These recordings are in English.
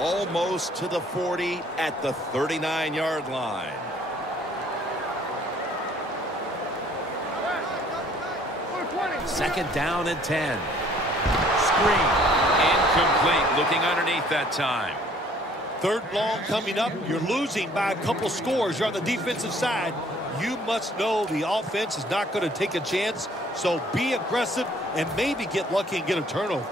almost to the 40 at the 39-yard line. Second down and 10. Screen. Incomplete. Looking underneath that time. Third long coming up. You're losing by a couple scores. You're on the defensive side. You must know the offense is not going to take a chance. So be aggressive and maybe get lucky and get a turnover.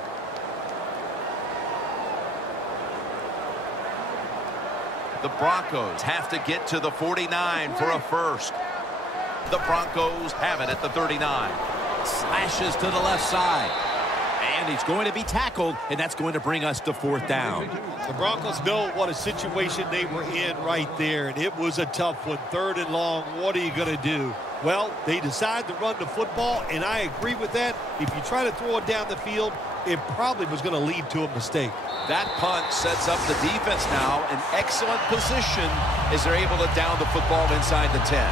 The Broncos have to get to the 49 for a first. The Broncos have it at the 39. Slashes to the left side. And he's going to be tackled, and that's going to bring us to fourth down. The Broncos know what a situation they were in right there, and it was a tough one. Third and long, what are you going to do? Well, they decide to run the football, and I agree with that. If you try to throw it down the field, it probably was going to lead to a mistake. That punt sets up the defense now in excellent position as they're able to down the football inside the 10.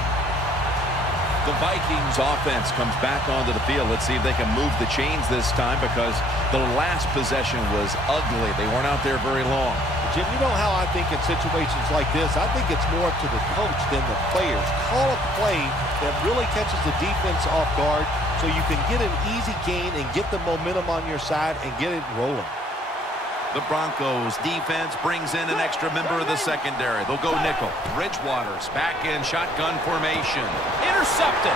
The Vikings offense comes back onto the field. Let's see if they can move the chains this time because the last possession was ugly. They weren't out there very long. Jim, you know how I think in situations like this, I think it's more up to the coach than the players. Call a play that really catches the defense off guard so you can get an easy gain and get the momentum on your side and get it rolling. The Broncos defense brings in an extra member of the secondary. They'll go nickel. Bridgewater's back in shotgun formation. Intercepted.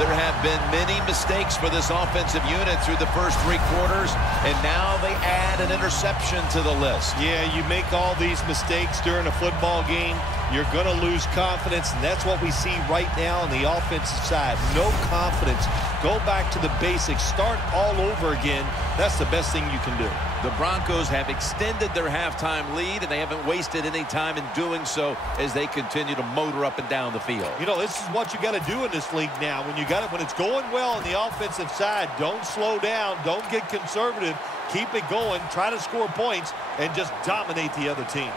There have been many mistakes for this offensive unit through the first 3 quarters, and now they add an interception to the list. Yeah, you make all these mistakes during a football game, you're going to lose confidence, and that's what we see right now on the offensive side. No confidence. Go back to the basics. Start all over again. That's the best thing you can do. The Broncos have extended their halftime lead, and they haven't wasted any time in doing so as they continue to motor up and down the field. You know, this is what you got to do in this league now. When it's going well on the offensive side, don't slow down. Don't get conservative. Keep it going. Try to score points and just dominate the other team.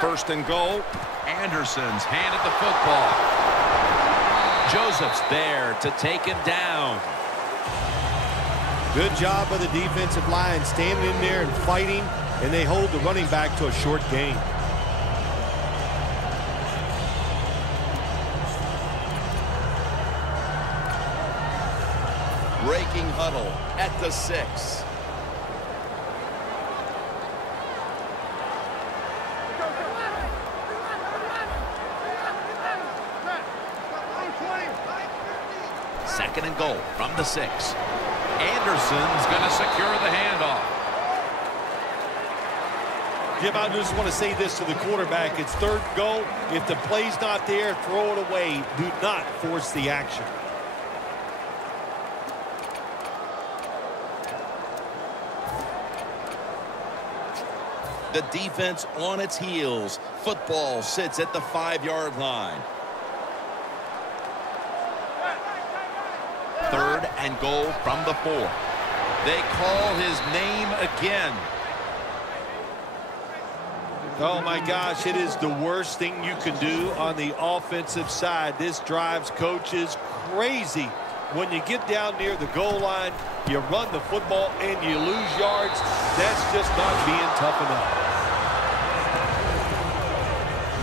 First and goal. Anderson's handed the football. Joseph's there to take him down. Good job by the defensive line standing in there and fighting, and they hold the running back to a short gain. Breaking huddle at the 6. Second and goal from the 6. Anderson's going to secure the handoff. Jim, I just want to say this to the quarterback. It's third and goal. If the play's not there, throw it away. Do not force the action. The defense on its heels. Football sits at the 5-yard line. Third and goal from the 4. They call his name again. Oh, my gosh, it is the worst thing you can do on the offensive side. This drives coaches crazy. When you get down near the goal line, you run the football and you lose yards. That's just not being tough enough.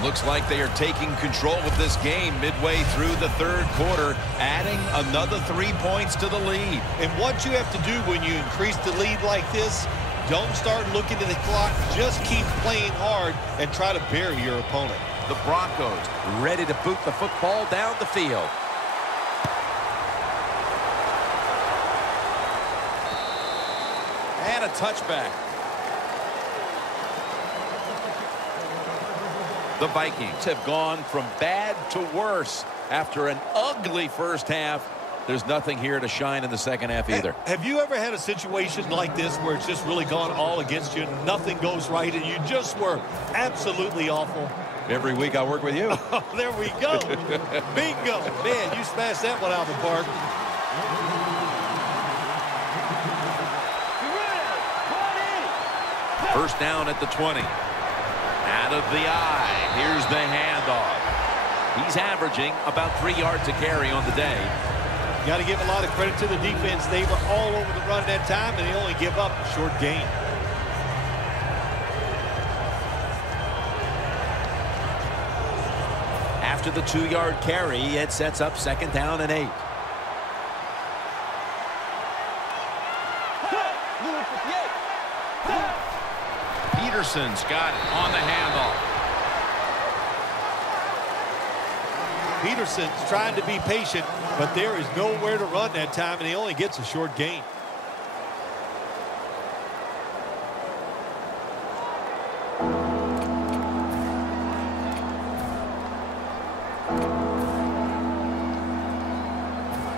Looks like they are taking control of this game midway through the third quarter, adding another 3 points to the lead. And what you have to do when you increase the lead like this, don't start looking at the clock. Just keep playing hard and try to bury your opponent. The Broncos ready to boot the football down the field. And a touchback. The Vikings have gone from bad to worse. After an ugly first half, there's nothing here to shine in the second half either. Have you ever had a situation like this where it's just really gone all against you? Nothing goes right and you just were absolutely awful? Every week I work with you. Oh, there we go. Bingo. Man, you smashed that one out of the park. First down at the 20. Out of the eye. Here's the handoff. He's averaging about 3 yards a carry on the day. Got to give a lot of credit to the defense. They were all over the run that time, and they only give up a short gain. After the 2-yard carry, it sets up 2nd down and 8. Peterson's got it on the handoff. Peterson's trying to be patient, but there is nowhere to run that time, and he only gets a short gain.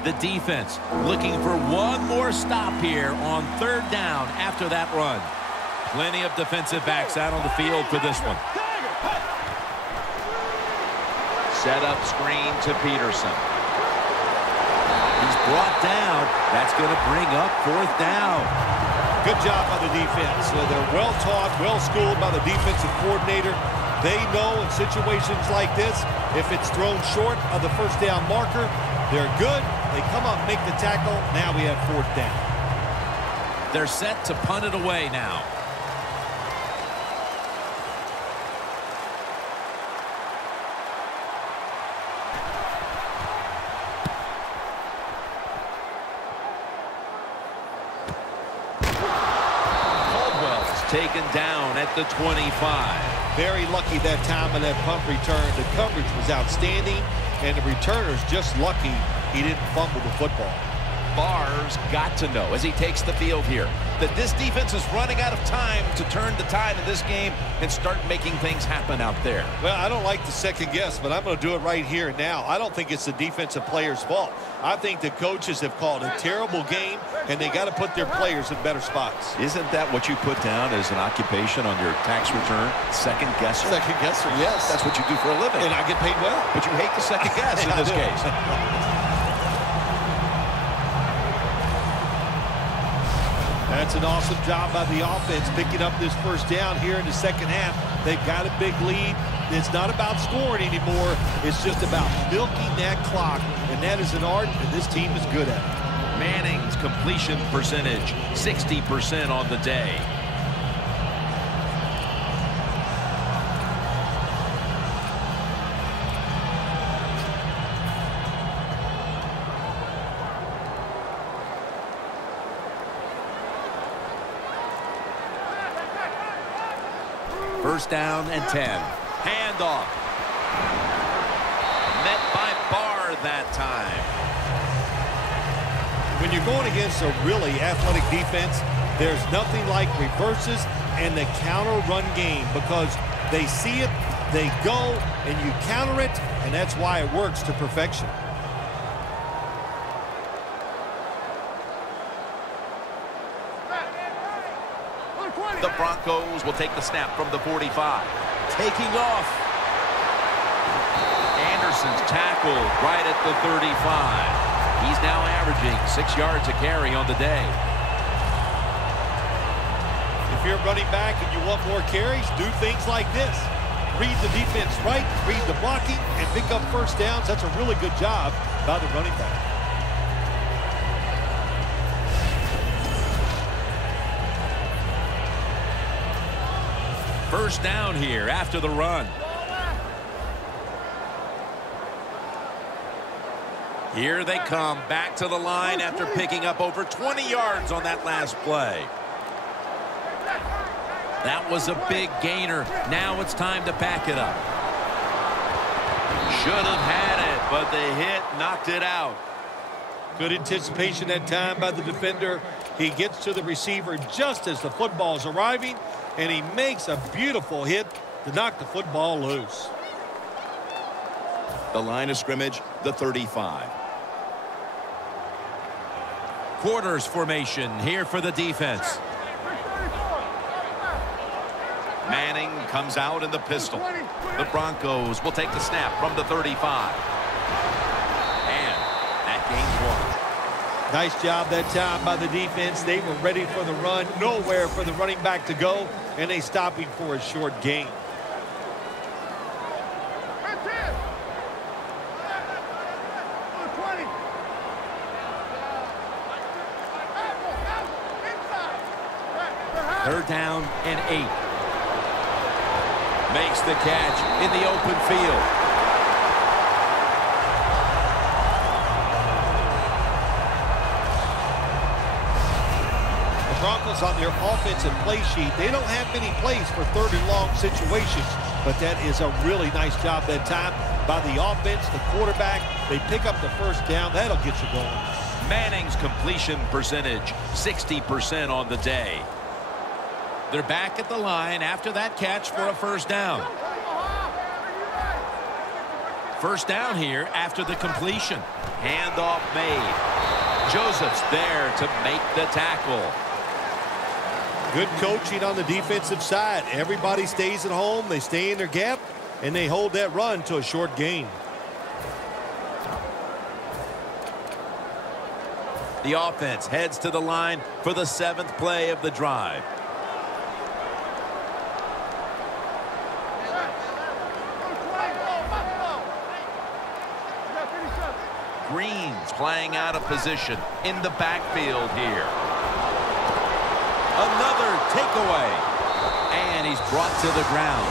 The defense looking for one more stop here on 3rd down after that run. Plenty of defensive backs out on the field for this one. Set up screen to Peterson. He's brought down. That's going to bring up 4th down. Good job by the defense. They're well taught, well schooled by the defensive coordinator. They know in situations like this, if it's thrown short of the 1st down marker, they're good. They come up, make the tackle. Now we have 4th down. They're set to punt it away now. Taken down at the 25. Very lucky that time of that punt return. The coverage was outstanding, and the returner's just lucky he didn't fumble the football. Barr's got to know as he takes the field here that this defense is running out of time to turn the tide in this game and start making things happen out there. Well, I don't like the second guess, but I'm going to do it right here and now. I don't think it's the defensive player's fault. I think the coaches have called a terrible game, and they got to put their players in better spots. Isn't that what you put down as an occupation on your tax return? Second guesser? Second guesser, yes. That's what you do for a living. And I get paid well. But you hate the second guess in this case. That's an awesome job by the offense picking up this 1st down here in the 2nd half. They've got a big lead. It's not about scoring anymore. It's just about milking that clock, and that is an art, and this team is good at it. Manning's completion percentage, 60% on the day. First down and 10. Handoff. Met by Barr that time. When you're going against a really athletic defense, there's nothing like reverses and the counter run game, because they see it, they go, and you counter it, and that's why it works to perfection. The Broncos will take the snap from the 45. Taking off. Anderson's tackled right at the 35. He's now averaging 6 yards a carry on the day. If you're running back and you want more carries, do things like this. Read the defense right, read the blocking, and pick up 1st downs. That's a really good job by the running back. First down here after the run. Here they come back to the line after picking up over 20 yards on that last play. That was a big gainer. Now it's time to pack it up. Should have had it, but the hit knocked it out. Good anticipation that time by the defender. He gets to the receiver just as the football's arriving, and he makes a beautiful hit to knock the football loose. The line of scrimmage, the 35. Quarters formation here for the defense. Manning comes out in the pistol. The Broncos will take the snap from the 35. And that gains 1. Nice job that time by the defense. They were ready for the run. Nowhere for the running back to go. And they stop him for a short gain. Third down and 8. Makes the catch in the open field. The Broncos on their offensive play sheet, they don't have many plays for 3rd and long situations, but that is a really nice job that time by the offense, the quarterback. They pick up the first down. That'll get you going. Manning's completion percentage, 60% on the day. They're back at the line after that catch for a first down. First down here after the completion. Handoff made. Joseph's there to make the tackle. Good coaching on the defensive side. Everybody stays at home. They stay in their gap, and they hold that run to a short gain. The offense heads to the line for the 7th play of the drive. Green's playing out of position in the backfield here. Another takeaway. And he's brought to the ground.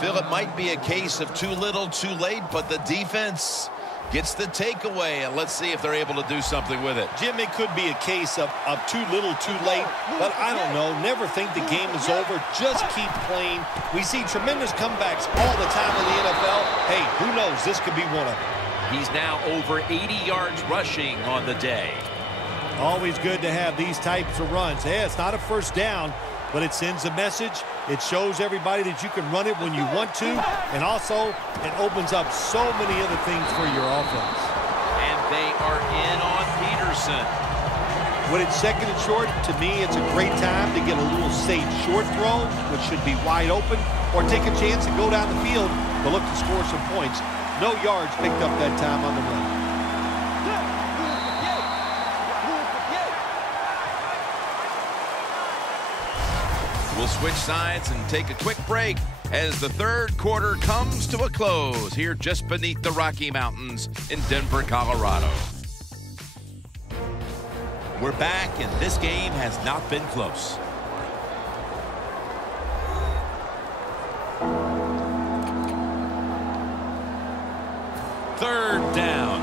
Phil, it might be a case of too little, too late, but the defense gets the takeaway, and let's see if they're able to do something with it. Jim, it could be a case of too little, too late, but I don't know. Never think the game is over. Just keep playing. We see tremendous comebacks all the time in the NFL. Hey, who knows? This could be one of them. He's now over 80 yards rushing on the day. Always good to have these types of runs. Yeah, it's not a first down, but it sends a message. It shows everybody that you can run it when you want to, and also it opens up so many other things for your offense. And they are in on Peterson. When it's 2nd and short, to me, it's a great time to get a little safe short throw, which should be wide open, or take a chance and go down the field to look to score some points. No yards picked up that time on the run. We'll switch sides and take a quick break as the 3rd quarter comes to a close here just beneath the Rocky Mountains in Denver, Colorado. We're back, and this game has not been close. Third down.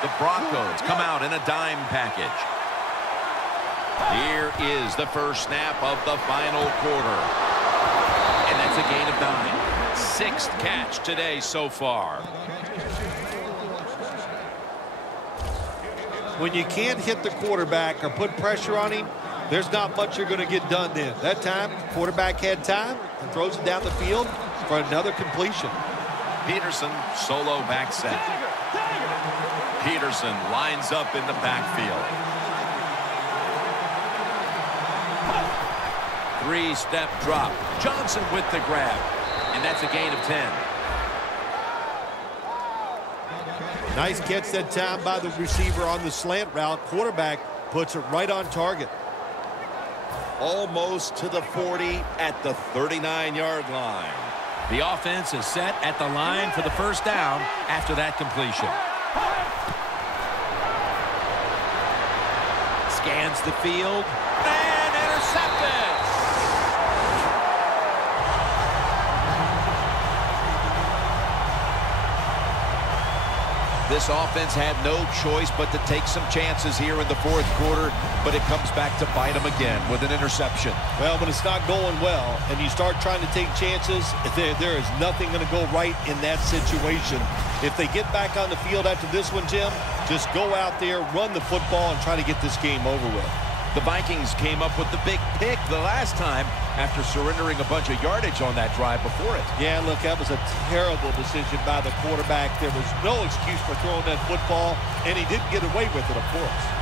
The Broncos come out in a dime package. Here is the first snap of the final quarter. And that's a gain of 9. 6th catch today so far. When you can't hit the quarterback or put pressure on him, there's not much you're going to get done then. That time, quarterback had time and throws it down the field for another completion. Peterson solo back set. Peterson lines up in the backfield. 3-step drop. Johnson with the grab. And that's a gain of 10. Nice catch that time by the receiver on the slant route. Quarterback puts it right on target. Almost to the 40 at the 39-yard line. The offense is set at the line for the first down after that completion. Scans the field and intercepted. This offense had no choice but to take some chances here in the 4th quarter, but it comes back to bite them again with an interception. Well, when it's not going well and you start trying to take chances, there is nothing going to go right in that situation. If they get back on the field after this one, Jim, just go out there, run the football, and try to get this game over with. The Vikings came up with the big pick the last time after surrendering a bunch of yardage on that drive before it. Yeah, look, that was a terrible decision by the quarterback. There was no excuse for throwing that football, and he didn't get away with it, of course.